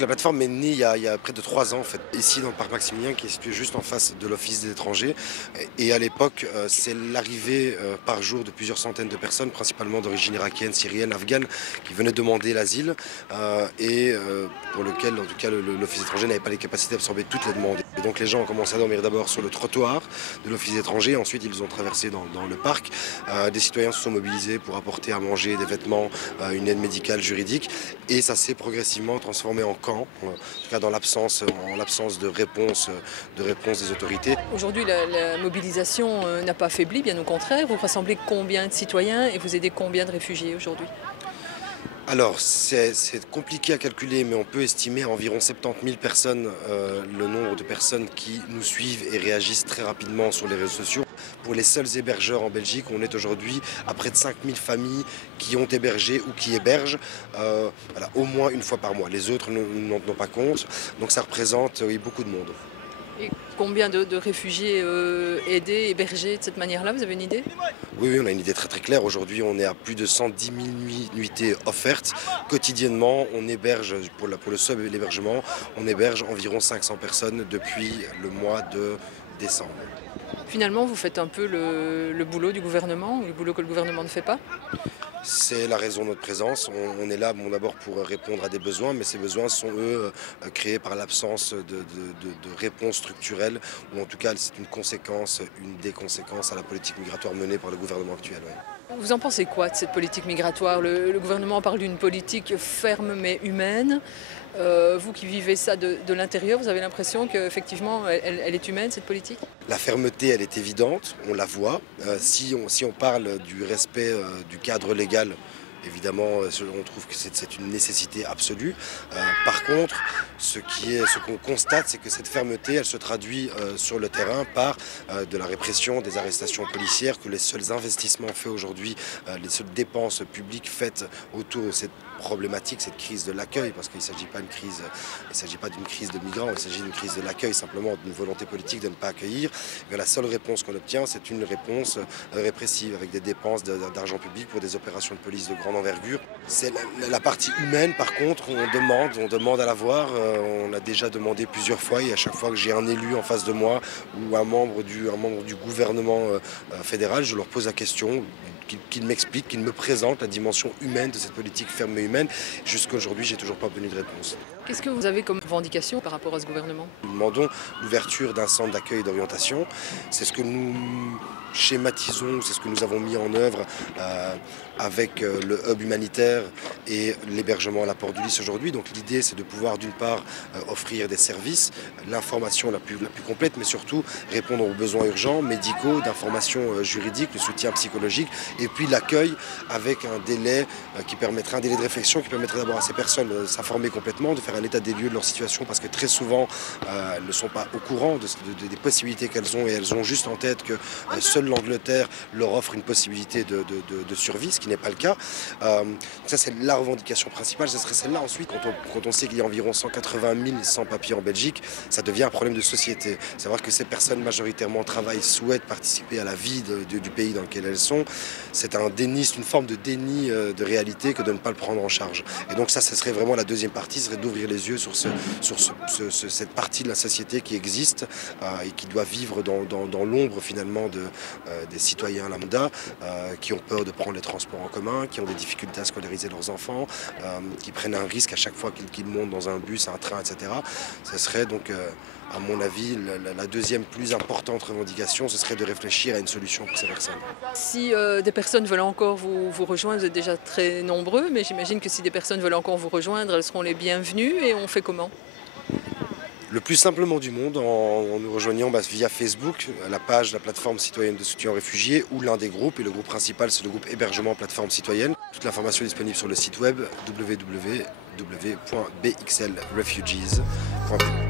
La plateforme est née il y a près de 3 ans, en fait, ici dans le parc Maximilien, qui est situé juste en face de l'Office des étrangers. Et à l'époque, c'est l'arrivée par jour de plusieurs centaines de personnes, principalement d'origine irakienne, syrienne, afghane, qui venaient demander l'asile pour lequel, en tout cas, l'Office des étrangers n'avait pas les capacités d'absorber toutes les demandes. Et donc les gens ont commencé à dormir d'abord sur le trottoir de l'Office des étrangers, ensuite ils ont traversé dans le parc. Des citoyens se sont mobilisés pour apporter à manger, des vêtements, une aide médicale, juridique, et ça s'est progressivement transformé en camp, en tout cas en l'absence de réponse des autorités. Aujourd'hui, la mobilisation n'a pas affaibli, bien au contraire. Vous rassemblez combien de citoyens et vous aidez combien de réfugiés aujourd'hui? Alors, c'est compliqué à calculer, mais on peut estimer à environ 70 000 personnes le nombre de personnes qui nous suivent et réagissent très rapidement sur les réseaux sociaux. Pour les seuls hébergeurs en Belgique, on est aujourd'hui à près de 5 000 familles qui ont hébergé ou qui hébergent au moins une fois par mois. Les autres n'en tenons pas compte, donc ça représente beaucoup de monde. Et combien de réfugiés aidés, hébergés de cette manière-là? Vous avez une idée? Oui, on a une idée très très claire. Aujourd'hui, on est à plus de 110 000 nuitées offertes. Quotidiennement, on héberge, pour le seul hébergement, on héberge environ 500 personnes depuis le mois de décembre. Finalement, vous faites un peu le boulot du gouvernement, le boulot que le gouvernement ne fait pas? C'est la raison de notre présence. On est là d'abord pour répondre à des besoins, mais ces besoins sont, eux, créés par l'absence de réponse structurelle, ou en tout cas, c'est une des conséquences à la politique migratoire menée par le gouvernement actuel. Oui. Vous en pensez quoi de cette politique migratoire? Le gouvernement parle d'une politique ferme mais humaine. Vous qui vivez ça de l'intérieur, vous avez l'impression qu'effectivement elle est humaine, cette politique? La fermeté, elle est évidente, on la voit. Si on parle du respect du cadre légal, évidemment, on trouve que c'est une nécessité absolue. Par contre, ce qu'on constate, c'est que cette fermeté, elle se traduit sur le terrain par de la répression, des arrestations policières, que les seuls investissements faits aujourd'hui, les seules dépenses publiques faites autour de cette problématique, cette crise de l'accueil, parce qu'il ne s'agit pas d'une crise de migrants, il s'agit d'une crise de l'accueil, simplement d'une volonté politique de ne pas accueillir. Mais la seule réponse qu'on obtient, c'est une réponse répressive, avec des dépenses d'argent public pour des opérations de police de grande envergure. C'est la partie humaine, par contre, on demande à la voir. On l'a déjà demandé plusieurs fois, et à chaque fois que j'ai un élu en face de moi ou un membre du gouvernement fédéral, je leur pose la question, qu'ils m'expliquent, qu'ils me présentent la dimension humaine de cette politique ferme et humaine. Jusqu'à aujourd'hui, j'ai toujours pas obtenu de réponse. Qu'est-ce que vous avez comme revendication par rapport à ce gouvernement? Nous demandons l'ouverture d'un centre d'accueil et d'orientation. C'est ce que nous schématisons, c'est ce que nous avons mis en œuvre avec le hub humanitaire et l'hébergement à la Porte du Lys aujourd'hui. Donc l'idée, c'est de pouvoir d'une part offrir des services, l'information la plus complète, mais surtout répondre aux besoins urgents, médicaux, d'informations juridiques, le soutien psychologique, et puis l'accueil avec un délai un délai de réflexion qui permettrait d'abord à ces personnes de s'informer complètement, de faire un état des lieux de leur situation, parce que très souvent elles ne sont pas au courant des possibilités qu'elles ont, et elles ont juste en tête que seule l'Angleterre leur offre une possibilité de survie, ce qui n'est pas le cas. Ça, c'est la revendication principale. Ce serait celle-là. Ensuite, quand on sait qu'il y a environ 180 000 sans-papiers en Belgique, ça devient un problème de société. Savoir que ces personnes majoritairement travaillent, souhaitent participer à la vie du pays dans lequel elles sont, c'est une forme de déni de réalité que de ne pas le prendre en charge. Et donc ça, ce serait vraiment la deuxième partie, ce serait d'ouvrir les yeux sur cette partie de la société qui existe et qui doit vivre dans l'ombre finalement des citoyens lambda qui ont peur de prendre les transports en commun, qui ont des difficultés à scolariser leurs enfants, qui prennent un risque à chaque fois qu'ils montent dans un bus, un train, etc. Ce serait donc, à mon avis, la deuxième plus importante revendication, ce serait de réfléchir à une solution pour ces personnes. Si des personnes veulent encore vous rejoindre, vous êtes déjà très nombreux, mais j'imagine que si des personnes veulent encore vous rejoindre, elles seront les bienvenues, et on fait comment? Le plus simplement du monde, en nous rejoignant via Facebook, la page de la plateforme citoyenne de soutien aux réfugiés, ou l'un des groupes, et le groupe principal, c'est le groupe hébergement plateforme citoyenne. Toute l'information est disponible sur le site web www.bxlrefugees.com.